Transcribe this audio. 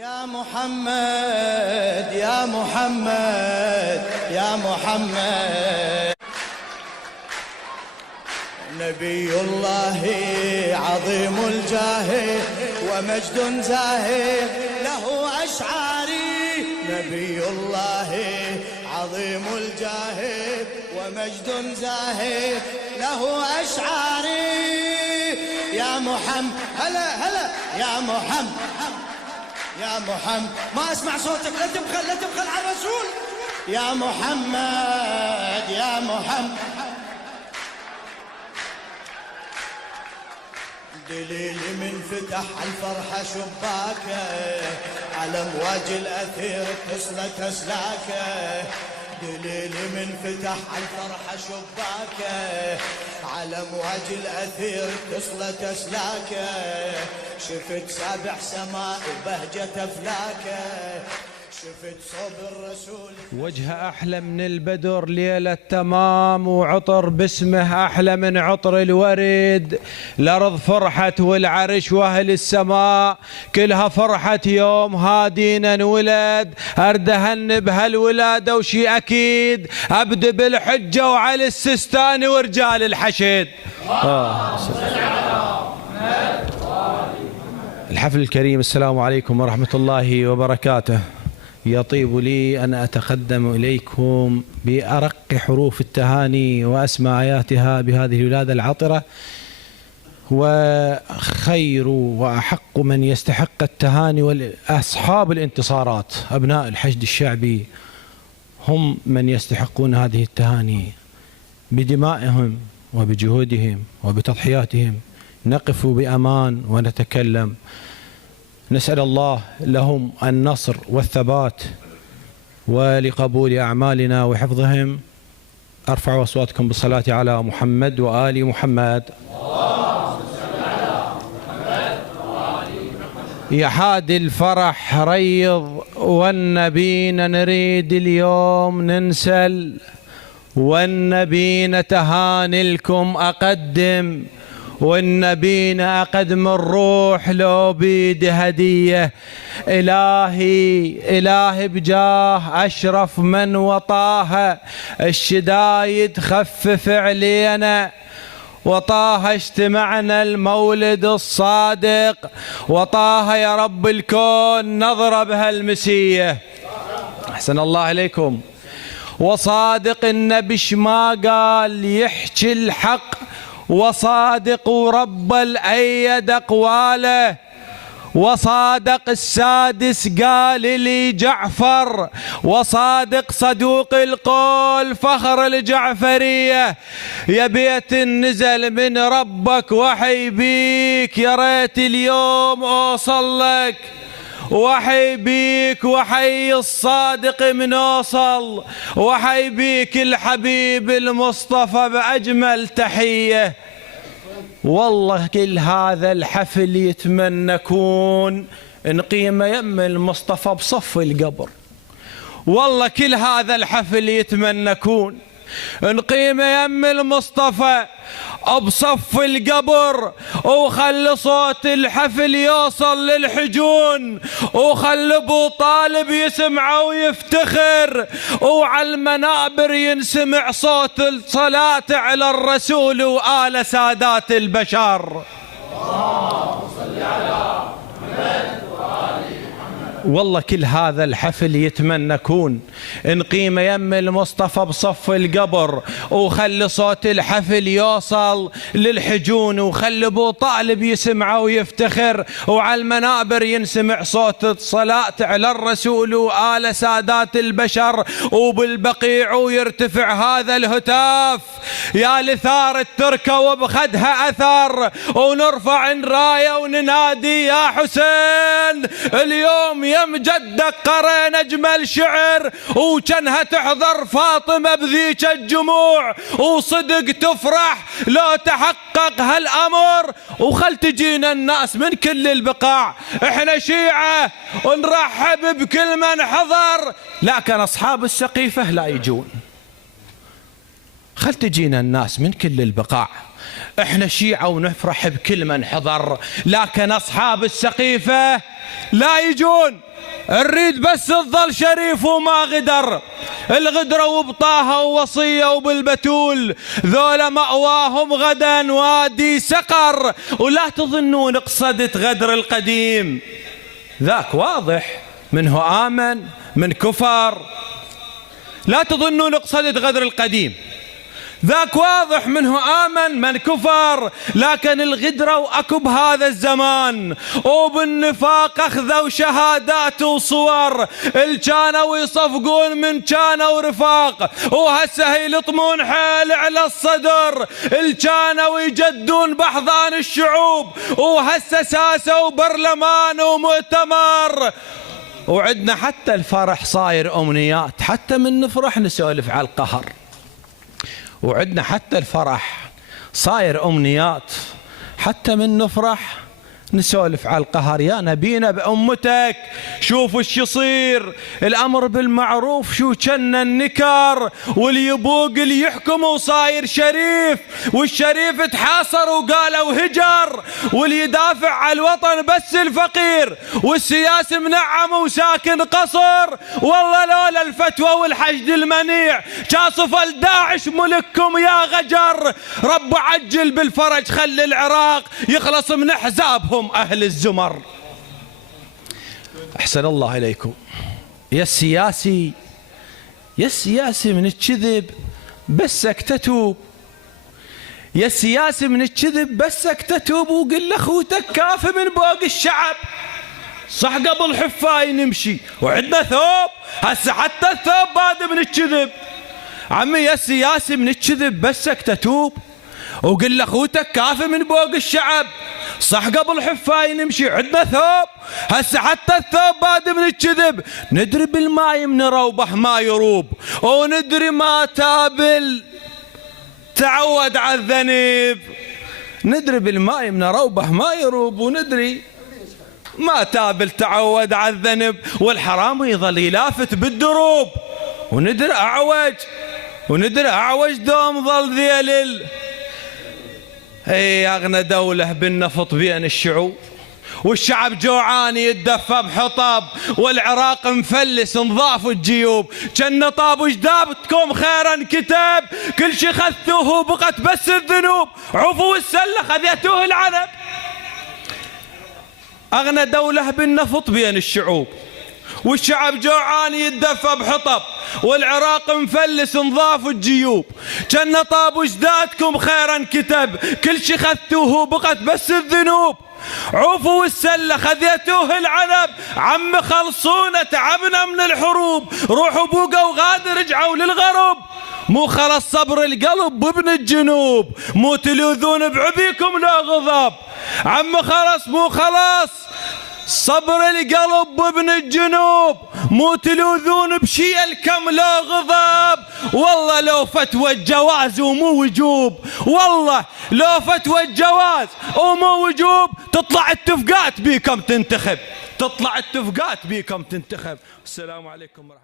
يا محمد يا محمد يا محمد، نبي الله عظيم الجاه ومجد زاهي له أشعاري. نبي الله عظيم الجاه ومجد زاهي له أشعاري. يا محمد هلا هلا يا محمد يا محمد، ما اسمع صوتك، لا تبخل على الرسول. يا محمد يا محمد، دليل من فتح الفرحة شباكه، على امواج الاثير تصلت اسلاكه. دليل من فتح الفرحة شباكه، على امواج الاثير تصلت اسلاكه. شفت سابع سماء وبهجة افلاكه، شفت صوب الرسول وجهه احلى من البدر ليلة تمام، وعطر باسمه احلى من عطر الورد. الارض فرحت والعرش واهل السماء كلها فرحت يوم هادينا انولد. اردهن بهالولاده وشي اكيد، ابدا بالحجه وعلي السستاني ورجال الحشد. الحفل الكريم، السلام عليكم ورحمة الله وبركاته. يطيب لي أن أتقدم إليكم بأرق حروف التهاني وأسمى آياتها بهذه الولادة العطرة. وخير وأحق من يستحق التهاني وأصحاب الانتصارات أبناء الحشد الشعبي هم من يستحقون هذه التهاني. بدمائهم وبجهودهم وبتضحياتهم نقف بأمان ونتكلم. نسأل الله لهم النصر والثبات ولقبول أعمالنا وحفظهم. أرفعوا أصواتكم بالصلاة على محمد وآل محمد. يا حادي الفرح ريض والنبينا نريد اليوم ننسل، والنبينا تهاني لكم أقدم، والنبينا أقدم الروح لو بيد هدية. إلهي بجاه أشرف من وطاها الشدايد خفف علينا، وطاها اجتمعنا المولد الصادق، وطاها يا رب الكون نظرة بهالمسية. أحسن الله إليكم. وصادق النبي ما قال يحكي الحق، وصادق ورب الأيد أقواله، وصادق السادس قال لي جعفر، وصادق صدوق القول فخر الجعفرية. يا بيت نزل من ربك وحي بيك، يا ريت اليوم أوصل لك وحي بيك، وحي الصادق من أوصل، وحي بيك الحبيب المصطفى بأجمل تحية. والله كل هذا الحفل يتمنى كون نقيمه يم المصطفى بصف القبر. والله كل هذا الحفل يتمنى كون نقيمه يم المصطفى بصف القبر، وخلي صوت الحفل يوصل للحجون، وخلي ابو طالب يسمعه ويفتخر، وعلى المنابر ينسمع صوت الصلاة على الرسول وآل سادات البشر. اللهم صل على محمد. والله كل هذا الحفل يتمنى كون نقيمه يم المصطفى بصف القبر، وخلي صوت الحفل يوصل للحجون، وخلي ابو طالب يسمعه ويفتخر، وعلى المنابر ينسمع صوت الصلاة على الرسول وآل سادات البشر. وبالبقيع ويرتفع هذا الهتاف، يا لثار التركة وبخدها أثر، ونرفع الراية وننادي يا حسين. اليوم يم جدك قرين أجمل شعر، وكانها تحضر فاطمة بذيك الجموع، وصدق تفرح لو تحقق هالأمر. وخل تجينا الناس من كل البقاع، احنا شيعة ونرحب بكل من حضر، لكن أصحاب السقيفة لا يجون. خل تجينا الناس من كل البقاع، احنا شيعة ونفرح بكل من حضر، لكن أصحاب السقيفة لا يجون، نريد بس تظل شريف وما غدر. الغدرة وبطاها ووصية وبالبتول ذولا مأواهم غدا وادي سقر. ولا تظنون قصدت غدر القديم، ذاك واضح منه آمن من كفر. لا تظنون قصدت غدر القديم، ذاك واضح منه آمن من كفر. لكن الغدرة وأكب هذا الزمان وبالنفاق أخذوا شهادات وصور. الجانوا يصفقون من كانوا رفاق، وهسه يلطمون حيل على الصدر. الجانوا يجدون بأحضان الشعوب، وهسه ساسوا برلمان ومؤتمر. وعندنا حتى الفرح صاير أمنيات، حتى من نفرح نسولف على القهر. وعندنا حتى الفرح صاير أمنيات، حتى من نفرح نسولف على القهر. يا نبينا بأمتك شوفوا ايش يصير، الأمر بالمعروف شو كان النكر. واللي يبوق اللي يحكم وصاير شريف، والشريف تحاصر وقالوا هجر. واللي يدافع على الوطن بس الفقير، والسياسي منعم وساكن قصر. والله لولا الفتوى والحشد المنيع شاصف الداعش ملككم يا غجر. رب عجل بالفرج، خلي العراق يخلص من احزابهم أهل الزمر. أحسن الله إليكم. يا السياسي، يا السياسي من الكذب بسك تتوب. يا السياسي من الكذب بسك تتوب. وقل لأخوتك كافي من بوق الشعب، صح قبل حفاي نمشي وعندنا ثوب. هسه حتى الثوب باد من الكذب. عمي يا السياسي من الكذب بسك تتوب. وقل لأخوتك كافي من بوق الشعب، صح قبل حفاي نمشي عندنا ثوب. هسه حتى الثوب باد من الكذب. ندري بالماي من روبه ما يروب، وندري ما تابل تعود على الذنب. ندري بالماي من روبه ما يروب، وندري ما تابل تعود على الذنب. والحرام يظل يلافت بالدروب، وندري أعوج دوم ظل ذيلل. اي اغنى دولة بالنفط بين الشعوب، والشعب جوعان يتدفى بحطب. والعراق مفلس نضاف الجيوب، كان طاب وجدابتكم خيرا كتاب. كل شي خذتوه بقت بس الذنوب، عفوا السلة خذيتوه العنب. اغنى دولة بالنفط بين الشعوب، والشعب جوعان يتدفى بحطب. والعراق مفلس نضاف الجيوب، كان طاب وجدادكم خيرا كتب. كل شي خذتوه بقت بس الذنوب، عوفوا السلة خذيتوه العنب. عم خلصونا تعبنا من الحروب، روحوا بوقوا وغادر رجعوا للغرب. مو خلص صبر القلب بابن الجنوب، مو تلوذون بعبيكم لا غضب. عم خلص مو خلص صبر القلب بابن الجنوب، مو تلوذون بشي الكم لا غضب. والله لو فتوى الجواز ومو وجوب، والله لو فتوى الجواز ومو وجوب، تطلع التفقات بيكم تنتخب، تطلع التفقات بيكم تنتخب. السلام عليكم ورحمة الله.